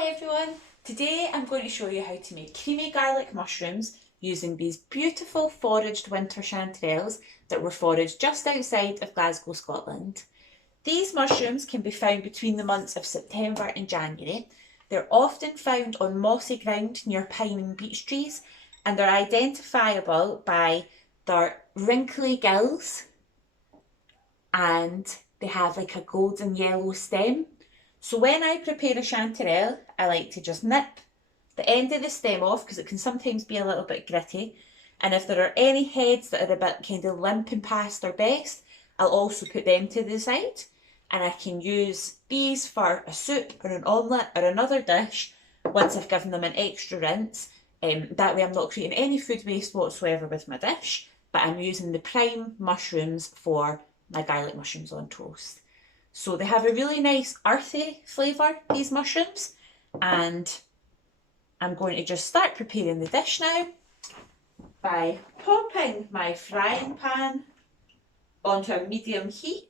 Hi everyone! Today I'm going to show you how to make creamy garlic mushrooms using these beautiful foraged winter chanterelles that were foraged just outside of Glasgow, Scotland. These mushrooms can be found between the months of September and January. They're often found on mossy ground near pine and beech trees, and they're identifiable by their wrinkly gills, and they have like a golden yellow stem. So when I prepare a chanterelle, I like to just nip the end of the stem off because it can sometimes be a little bit gritty. And if there are any heads that are a bit kind of limp and past their best, I'll also put them to the side. And I can use these for a soup or an omelette or another dish once I've given them an extra rinse. That way I'm not creating any food waste whatsoever with my dish, but I'm using the prime mushrooms for my garlic mushrooms on toast. So they have a really nice earthy flavour, these mushrooms, and I'm going to just start preparing the dish now by popping my frying pan onto a medium heat.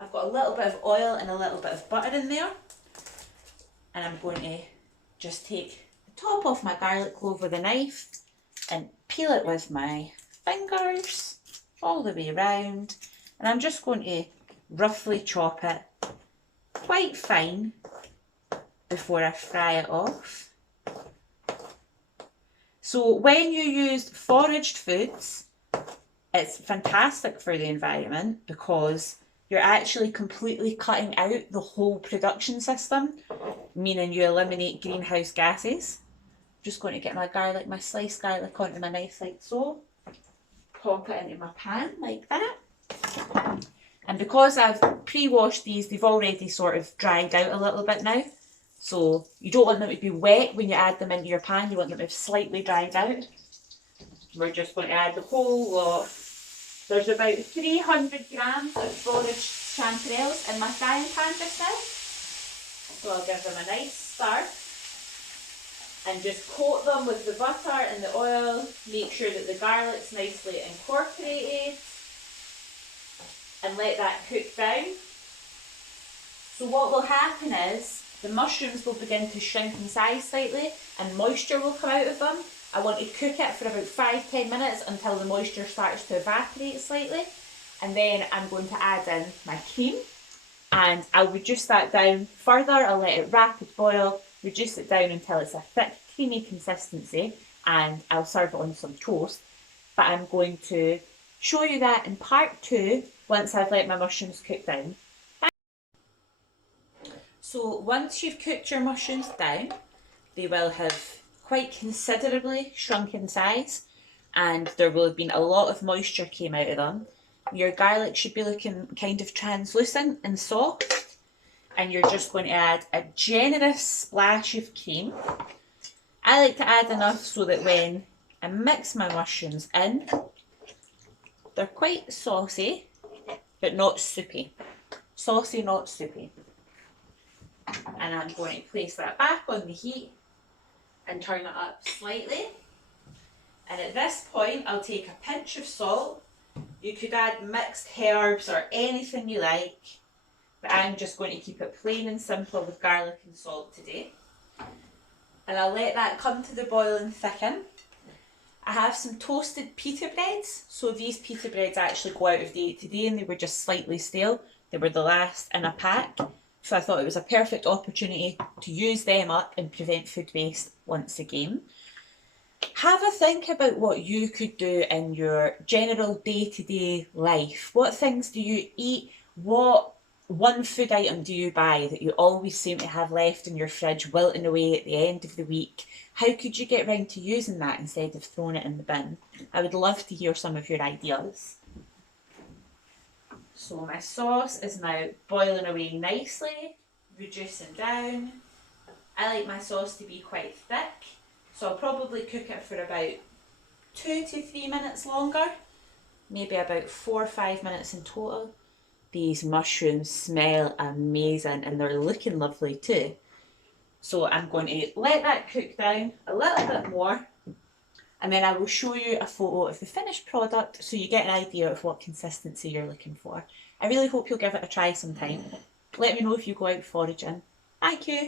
I've got a little bit of oil and a little bit of butter in there, and I'm going to just take the top off my garlic clove with a knife and peel it with my fingers all the way around, and I'm just going to roughly chop it quite fine before I fry it off. So when you use foraged foods, it's fantastic for the environment because you're actually completely cutting out the whole production system, meaning you eliminate greenhouse gases. Just going to get my sliced garlic onto my knife like so, pop it into my pan like that. And because I've pre-washed these, they've already sort of dried out a little bit now. So you don't want them to be wet when you add them into your pan, you want them to have slightly dried out. We're just going to add the whole lot. There's about 300 grams of foraged chanterelles in my frying pan just now. So I'll give them a nice stir and just coat them with the butter and the oil. Make sure that the garlic's nicely incorporated, and let that cook down. So what will happen is the mushrooms will begin to shrink in size slightly and moisture will come out of them. I want to cook it for about 5-10 minutes until the moisture starts to evaporate slightly, and then I'm going to add in my cream and I'll reduce that down further. I'll let it rapid boil, reduce it down until it's a thick creamy consistency, and I'll serve it on some toast. But I'm going to show you that in part 2 once I've let my mushrooms cook down. So once you've cooked your mushrooms down, they will have quite considerably shrunk in size, and there will have been a lot of moisture came out of them. Your garlic should be looking kind of translucent and soft, and you're just going to add a generous splash of cream. I like to add enough so that when I mix my mushrooms in, they're quite saucy, but not soupy. Saucy, not soupy. And I'm going to place that back on the heat and turn it up slightly. And at this point, I'll take a pinch of salt. You could add mixed herbs or anything you like, but I'm just going to keep it plain and simple with garlic and salt today. And I'll let that come to the boil and thicken. I have some toasted pita breads. So these pita breads actually go out of date today and they were just slightly stale. They were the last in a pack. So I thought it was a perfect opportunity to use them up and prevent food waste once again. Have a think about what you could do in your general day-to-day life. What things do you eat? What one food item do you buy that you always seem to have left in your fridge wilting away at the end of the week? How could you get round to using that instead of throwing it in the bin? I would love to hear some of your ideas. So my sauce is now boiling away nicely, reducing down. I like my sauce to be quite thick, so I'll probably cook it for about 2 to 3 minutes longer, maybe about 4 or 5 minutes in total. These mushrooms smell amazing and they're looking lovely too. So I'm going to let that cook down a little bit more, and then I will show you a photo of the finished product so you get an idea of what consistency you're looking for. I really hope you'll give it a try sometime. Let me know if you go out foraging. Thank you.